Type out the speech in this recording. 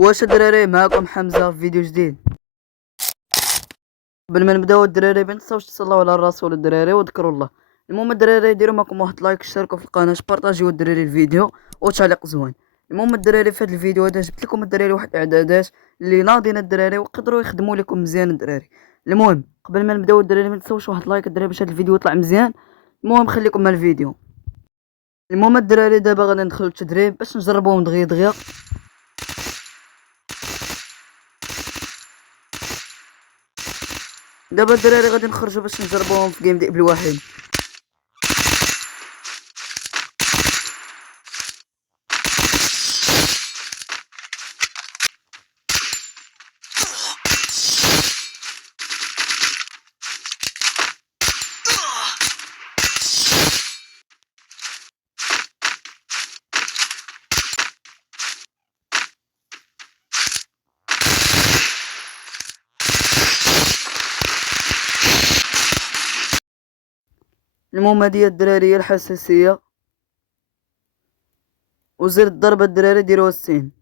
واش الدراري معاكم حمزة في فيديو جديد. قبل ما نبداو الدراري متنساوش تصلوا على الرسول الدراري وذكروا الله. المهم الدراري ديروا معكم واحد لايك، اشتركوا في القناه، بارطاجيو الدراري الفيديو وتعليق زوين. المهم الدراري في هذا الفيديو هذا جبت لكم الدراري واحد الاعدادات اللي ناضين الدراري ويقدروا يخدموا لكم مزيان الدراري. المهم قبل ما نبداو الدراري متنساوش واحد لايك الدراري باش هذا الفيديو يطلع مزيان. المهم خليكم مع الفيديو. المهم الدراري دابا غادي ندخلوا التدريب باش نجربوهم دغيا دغيا. دابا الدراري غادي نخرجوا باش نجربوهم في جيم دي بالواحد. المهم هادي هي الدراري الحساسية وزر الضربة الدراري ديروها 60.